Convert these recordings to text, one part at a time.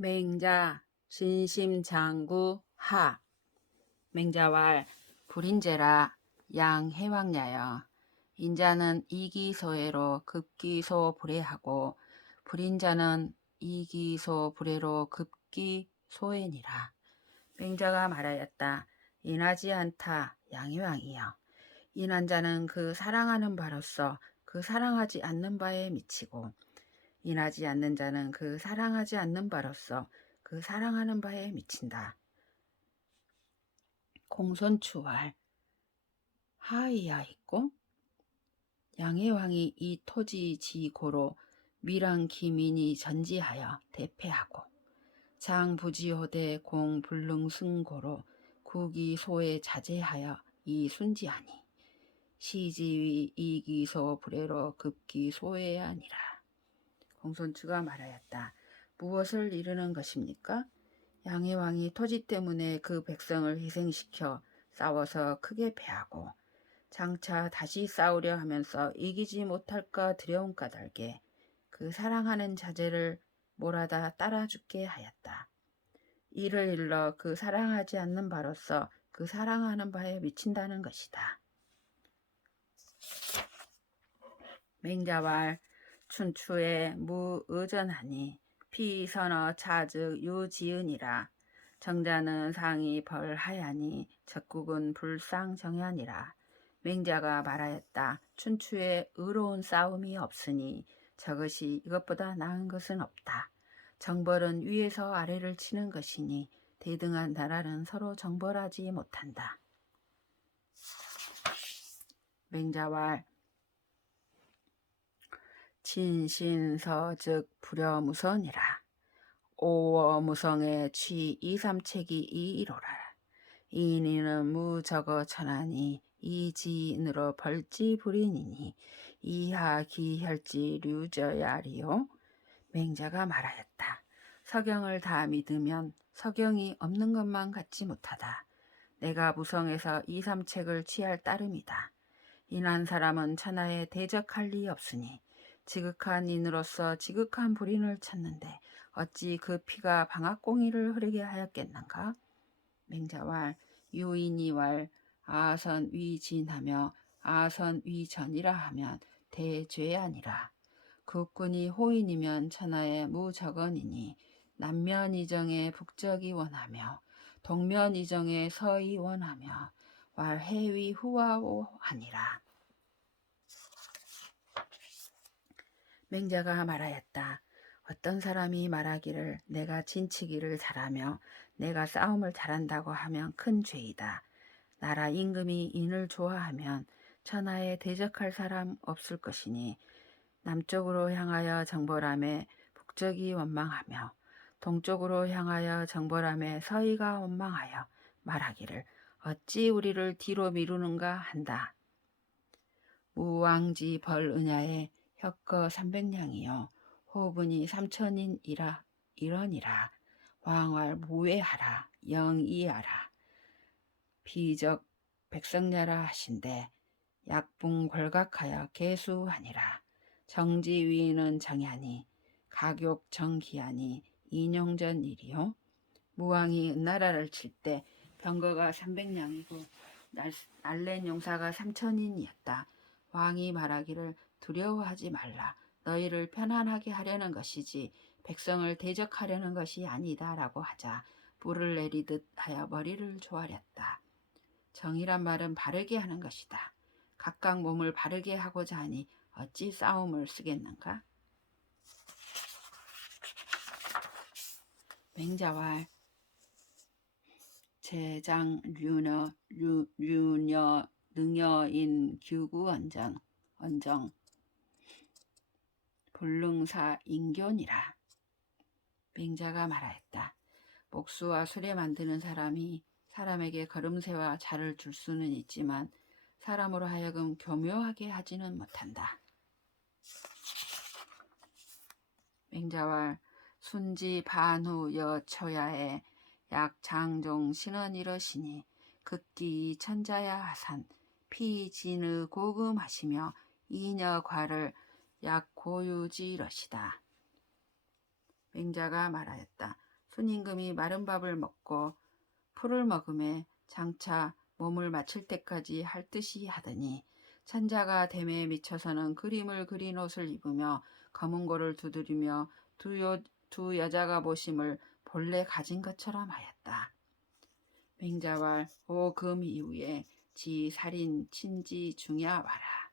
맹자 진심장구 하 맹자왈 불인재라 양해왕냐여 인자는 이기소해로 급기소불해하고 불인자는 이기소불해로 급기소해니라. 맹자가 말하였다. 인하지 않다 양해왕이여 인한 자는 그 사랑하는 바로서 그 사랑하지 않는 바에 미치고 인하지 않는 자는 그 사랑하지 않는 바로서 그 사랑하는 바에 미친다. 공손추왈 하이야 있고 양해왕이 이 토지 지고로 밀왕기민이 전지하여 대패하고 장부지호대 공불능승고로 구기소에 자제하여 이 순지하니 시지위 이기소 불해로 급기소에 아니라. 공손추가 말하였다. 무엇을 이르는 것입니까? 양해왕이 토지 때문에 그 백성을 희생시켜 싸워서 크게 패하고 장차 다시 싸우려 하면서 이기지 못할까 두려움 까닭에 그 사랑하는 자제를 몰아다 따라 죽게 하였다. 이를 일러 그 사랑하지 않는 바로서 그 사랑하는 바에 미친다는 것이다. 맹자왈 춘추에 무의전하니 피선어 차즉 유지은이라. 정자는 상이 벌하야니 적국은 불상정야니라. 맹자가 말하였다. 춘추에 의로운 싸움이 없으니 저것이 이것보다 나은 것은 없다. 정벌은 위에서 아래를 치는 것이니 대등한 나라는 서로 정벌하지 못한다. 맹자왈 진신서 즉 불여무선이라. 오어무성의 취 이삼책이 이이로라. 이인이는 무저거 천하니 이지인으로 벌지불인이니 이하기혈지 류저야리요. 맹자가 말하였다. 서경을 다 믿으면 서경이 없는 것만 같지 못하다. 내가 무성에서 이삼책을 취할 따름이다. 인한 사람은 천하에 대적할 리 없으니 지극한 인으로서 지극한 불인을 찾는데 어찌 그 피가 방앗공이를 흐르게 하였겠는가? 맹자왈 유인이왈 아선위진하며 아선위전이라 하면 대죄아니라. 국군이 호인이면 천하에 무적언이니 남면이정에 북적이 원하며 동면이정에 서이 원하며 왈 해위 후와오 하니라. 맹자가 말하였다. 어떤 사람이 말하기를 내가 진치기를 잘하며 내가 싸움을 잘한다고 하면 큰 죄이다. 나라 임금이 인을 좋아하면 천하에 대적할 사람 없을 것이니 남쪽으로 향하여 정벌함에 북적이 원망하며 동쪽으로 향하여 정벌함에 서희가 원망하여 말하기를 어찌 우리를 뒤로 미루는가 한다. 무왕지 벌은야에 혁거 300량이요 호분이 3천인이라 이러니라. 왕활 무외하라 영이하라 비적 백성야라 하신데 약붕궐각하여 개수하니라. 정지위는 정야니 가격 정기하니 인용전 일이요. 무왕이 은나라를 칠 때 병거가 300량이고 날랜 용사가 3천인이었다. 왕이 말하기를 두려워하지 말라. 너희를 편안하게 하려는 것이지 백성을 대적하려는 것이 아니다 라고 하자 불을 내리듯 하여 머리를 조아렸다. 정이란 말은 바르게 하는 것이다. 각각 몸을 바르게 하고자 하니 어찌 싸움을 쓰겠는가? 맹자왈 제장 류녀 능여인 규구 언정 불능사 인견이라. 맹자가 말하였다. 목수와 수레 만드는 사람이 사람에게 걸음새와 자를 줄 수는 있지만 사람으로 하여금 교묘하게 하지는 못한다. 맹자왈 순지 반후 여초야에 약장종 신원 이러시니 극기 천자야 하산 피진의 고금하시며 이녀과를 약고유지 이러시다. 맹자가 말하였다. 푼임금이 마른 밥을 먹고 풀을 먹음에 장차 몸을 마칠 때까지 할 듯이 하더니 천자가 댐에 미쳐서는 그림을 그린 옷을 입으며 검은고를 두드리며 두 여자가 모심을 본래 가진 것처럼 하였다. 맹자왈 오금 이후에 지 살인 친지 중야 와라.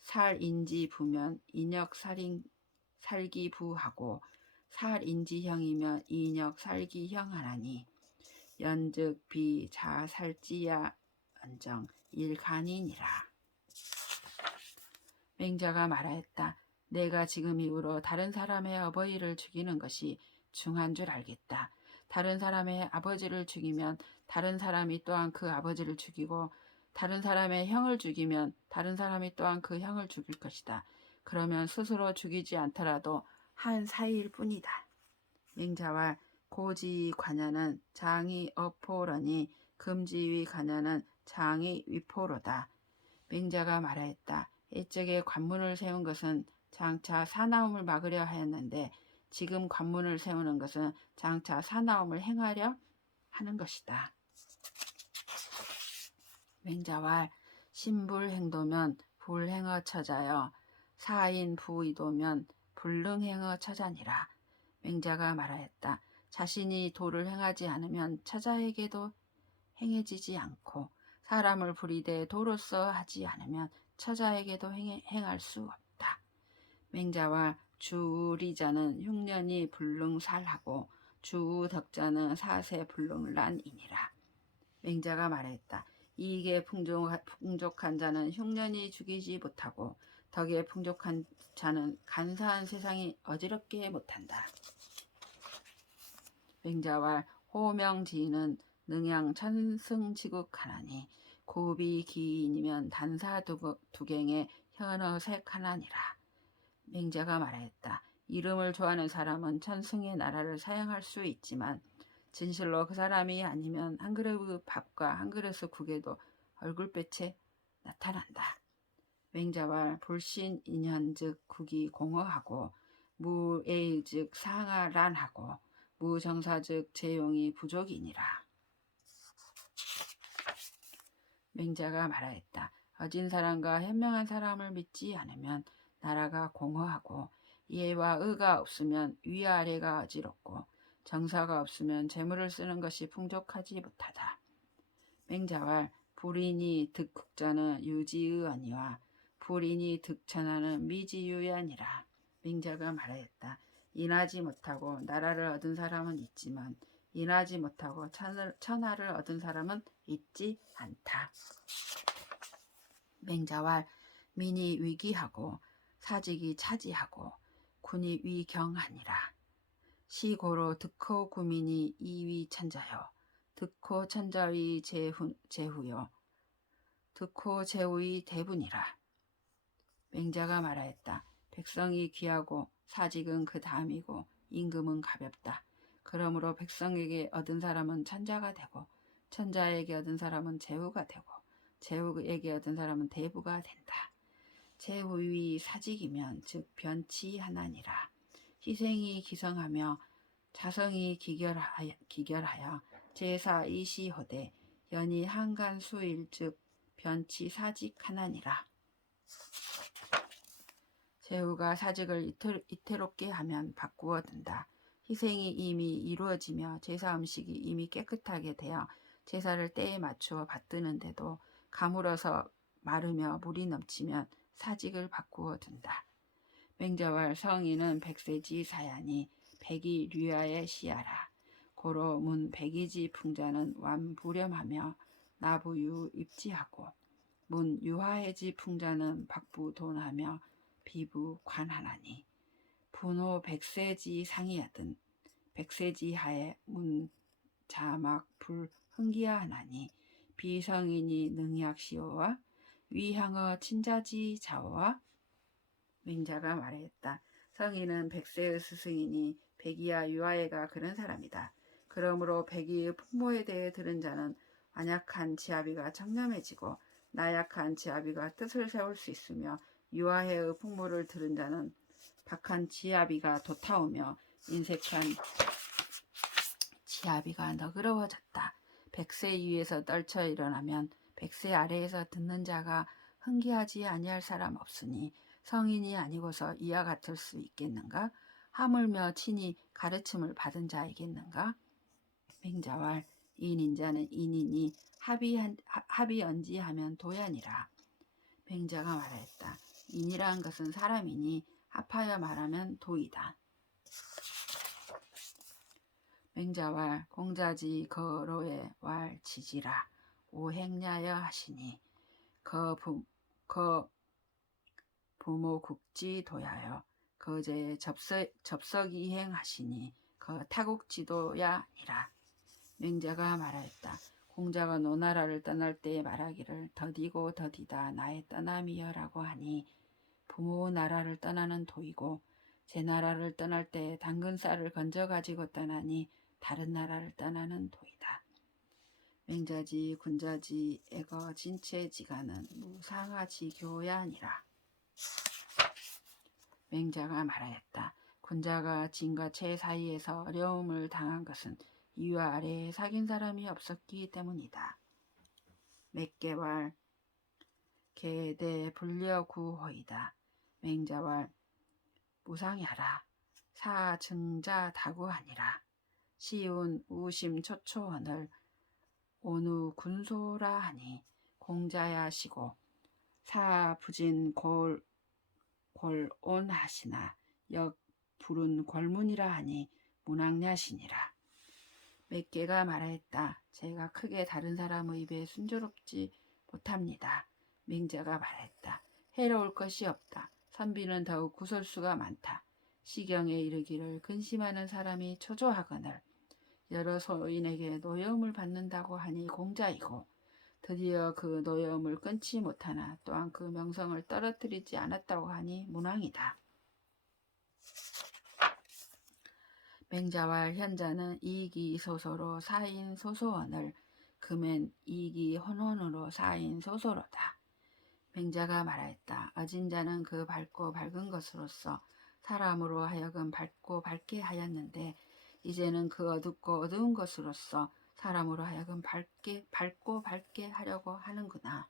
살인지 부면 인역 살기 부하고 살인지형이면 인역 살기형 하나니 연즉 비자살지야 언정 일간이니라. 맹자가 말하였다. 내가 지금 이후로 다른 사람의 어버이를 죽이는 것이 중한 줄 알겠다. 다른 사람의 아버지를 죽이면 다른 사람이 또한 그 아버지를 죽이고 다른 사람의 형을 죽이면 다른 사람이 또한 그 형을 죽일 것이다. 그러면 스스로 죽이지 않더라도 한 사이일 뿐이다. 맹자와 고지 관여는 장이 어포러니 금지위 관여는 장이 위포로다. 맹자가 말하였다. 옛적에 관문을 세운 것은 장차 사나움을 막으려 하였는데 지금 관문을 세우는 것은 장차 사나움을 행하려 하는 것이다. 맹자왈 신불행도면 불행어 처자여 사인부의도면 불능행어 처자니라. 맹자가 말하였다. 자신이 도를 행하지 않으면 처자에게도 행해지지 않고 사람을 부리되 도로서 하지 않으면 처자에게도 행할 수 없다. 맹자와 주리자는 흉년이 불능살하고 주덕자는 사세 불능란이니라. 맹자가 말했다. 이익에 풍족한 자는 흉년이 죽이지 못하고 덕에 풍족한 자는 간사한 세상이 어지럽게 못한다. 맹자와 호명지인은 능양 천승지국하나니 고비기인이면 단사두갱의 현어색하나니라. 맹자가 말하였다. 이름을 좋아하는 사람은 천승의 나라를 사양할 수 있지만 진실로 그 사람이 아니면 한 그릇 밥과 한 그릇 국에도 얼굴빛에 나타난다. 맹자와 불신 인현즉 국이 공허하고 무애즉 상하란하고 무정사즉 재용이 부족이니라. 맹자가 말하였다. 어진 사람과 현명한 사람을 믿지 않으면 나라가 공허하고 예와 의가 없으면 위아래가 어지럽고 정사가 없으면 재물을 쓰는 것이 풍족하지 못하다. 맹자왈 불인이 득국자는 유지의아니와 불인이 득천하는 미지유야니라. 맹자가 말하였다. 인하지 못하고 나라를 얻은 사람은 있지만 인하지 못하고 천하를 얻은 사람은 있지 않다. 맹자왈 민이 위기하고 사직이 차지하고 군이 위경하니라. 시고로 득호 구민이 이위 천자여 득호 천자위 제후요 득호 제후의 대분이라. 맹자가 말하였다. 백성이 귀하고 사직은 그 다음이고 임금은 가볍다. 그러므로 백성에게 얻은 사람은 천자가 되고 천자에게 얻은 사람은 제후가 되고 제후에게 얻은 사람은 대부가 된다. 제후의 사직이면 즉 변치하나니라. 희생이 기성하며 자성이 기결하여 제사 이시호되 연이 한간수일 즉 변치사직하나니라. 제후가 사직을 이태롭게 하면 바꾸어 든다. 희생이 이미 이루어지며 제사 음식이 이미 깨끗하게 되어 제사를 때에 맞추어 받드는데도 가물어서 마르며 물이 넘치면 사직을 바꾸어 둔다. 맹자왈 성인은 백세지 사야니 백이 류야의 시야라. 고로 문 백이지 풍자는 완부렴하며 나부유 입지하고 문 유하해지 풍자는 박부돈하며 비부 관하나니 분호 백세지 상이하든 백세지 하에 문 자막 불 흥기하나니 비성인이 능약시오와 위향어 친자지 자오와. 맹자가 말했다. 성인은 백세의 스승이니 백이야 유아애가 그런 사람이다. 그러므로 백이의 풍모에 대해 들은 자는 완약한 지아비가 청렴해지고 나약한 지아비가 뜻을 세울 수 있으며 유아애의 풍모를 들은 자는 박한 지아비가 도타오며 인색한 시아비가 너그러워졌다. 100세 위에서 떨쳐 일어나면 100세 아래에서 듣는 자가 흥기하지 아니할 사람 없으니 성인이 아니고서 이와 같을 수 있겠는가? 하물며 친히 가르침을 받은 자이겠는가? 맹자왈 인인자는 인인이 합이언지하면 도야니라. 맹자가 말하였다. 인이란 것은 사람이니 합하여 말하면 도이다. 맹자왈 공자지 거로의 왈 지지라 오행냐여 하시니 거 부모국지 도야여 거제의 접석이행 하시니 거 타국지도야니라. 맹자가 말하였다. 공자가 노나라를 떠날 때에 말하기를 더디고 더디다 나의 떠남이여라고 하니 부모 나라를 떠나는 도이고 제 나라를 떠날 때 당근쌀을 건져 가지고 떠나니 다른 나라를 떠나는 도이다. 맹자지 군자지 애거 진체지가는 무상하지교야니라. 맹자가 말하였다. 군자가 진과 채 사이에서 어려움을 당한 것은 이와 아래에 사귄 사람이 없었기 때문이다. 맥개왈 개대 불려구호이다. 맹자왈 무상하라 사증자 다구하니라. 시운 우심 초초원을 오누 군소라 하니 공자야시고 사부진 골온 하시나 역 불운 골문이라 하니 문학야시니라. 몇 개가 말하였다. 제가 크게 다른 사람의 입에 순조롭지 못합니다. 맹자가 말했다. 해로울 것이 없다. 선비는 더욱 구설수가 많다. 시경에 이르기를 근심하는 사람이 초조하거늘 여러 소인에게 노여움을 받는다고 하니 공자이고 드디어 그 노여움을 끊지 못하나 또한 그 명성을 떨어뜨리지 않았다고 하니 문왕이다. 맹자와 현자는 이기 소소로 사인 소소원을 금엔 이기 혼혼으로 사인 소소로다. 맹자가 말하였다. 어진 자는 그 밝고 밝은 것으로서 사람으로 하여금 밝고 밝게 하였는데 이제는 그 어둡고 어두운 것으로서 사람으로 하여금 밝고 밝게 하려고 하는구나.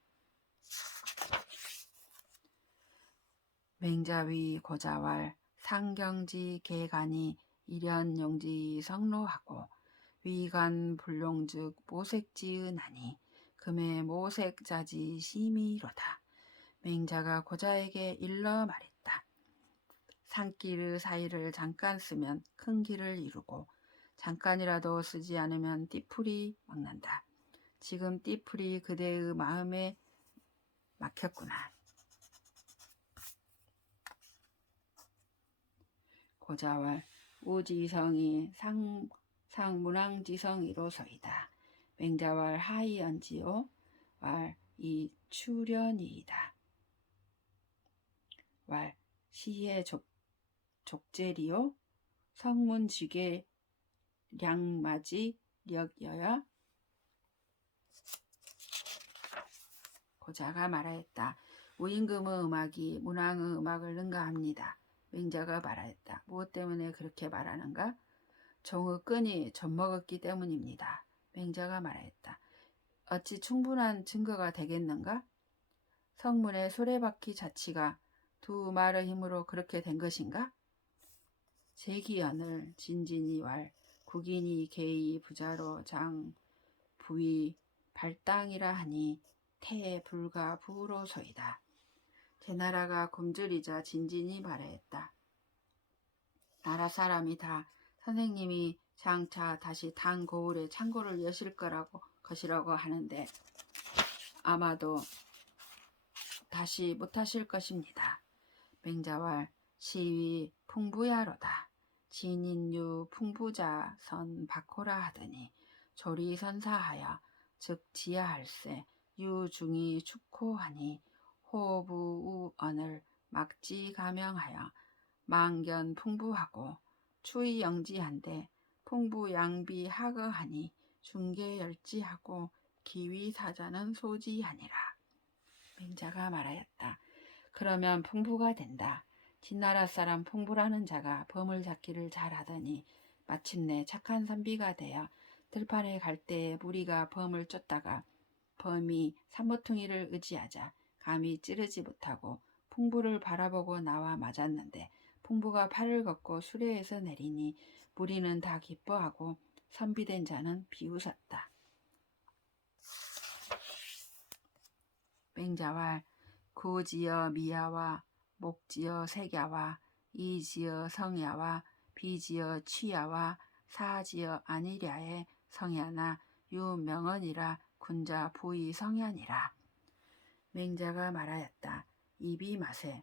맹자위 고자왈 상경지 개간이 일연용지 성로하고 위간 불용즉 모색지은하니 금의 모색자지 심이로다. 맹자가 고자에게 일러 말했다. 산길의 사이를 잠깐 쓰면 큰 길을 이루고 잠깐이라도 쓰지 않으면 띠풀이 막는다. 지금 띠풀이 그대의 마음에 막혔구나. 고자왈 우지성이 상문왕지성이로서이다. 맹자왈 하이언지오 왈 이 출연이이다. 왈 시의 족제리요 성문지계 량마지 력여야. 고자가 말하였다. 우임금의 음악이 문왕의 음악을 능가합니다. 맹자가 말하였다. 무엇 때문에 그렇게 말하는가? 종의 끈이 젖먹었기 때문입니다. 맹자가 말하였다. 어찌 충분한 증거가 되겠는가? 성문의 수레바퀴 자치가 두 말의 힘으로 그렇게 된 것인가? 제기연을 진진이 왈 국인이 개이 부자로 장 부위 발당이라 하니 태 불가 부로소이다. 제 나라가 굶주리자 진진이 말하였다. 나라 사람이 다 선생님이 장차 다시 단 고을에 창고를 여실 것이라고 하는데 아마도 다시 못하실 것입니다. 맹자왈 시위 풍부야로다. 진인유 풍부자선 박호라 하더니 조리선사하여 즉 지하할세 유중이 축호하니 호부우언을 막지 가명하여 망견 풍부하고 추위영지한데 풍부양비 하거하니 중계열지하고 기위사자는 소지하니라. 맹자가 말하였다. 그러면 풍부가 된다. 진나라 사람 풍부라는 자가 범을 잡기를 잘하더니 마침내 착한 선비가 되어 들판에 갈 때에 무리가 범을 쫓다가 범이 산모퉁이를 의지하자 감히 찌르지 못하고 풍부를 바라보고 나와 맞았는데 풍부가 팔을 걷고 수레에서 내리니 무리는 다 기뻐하고 선비된 자는 비웃었다. 맹자왈 구지어 미야와 목지어 색야와 이지어 성야와 비지어 취야와 사지어 아니랴의 성야나 유명언이라 군자 부의 성야니라. 맹자가 말하였다. 입이 맛에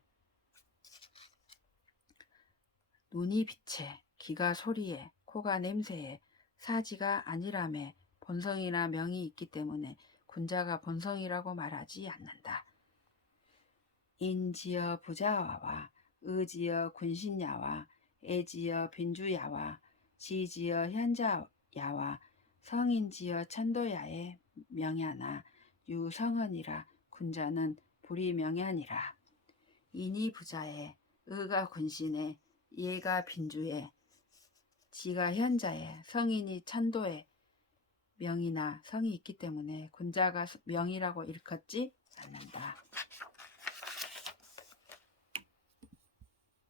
눈이 빛에 귀가 소리에 코가 냄새에 사지가 아니라매 본성이나 명이 있기 때문에 군자가 본성이라고 말하지 않는다. 인지어 부자와와 의지어 군신야와 애지어 빈주야와 지지어 현자야와 성인지어 천도야의 명야나 유성언이라 군자는 불이명야니라. 인이 부자에 의가 군신에 예가 빈주에 지가 현자에 성인이 천도에 명이나 성이 있기 때문에 군자가 명이라고 일컫지 않는다.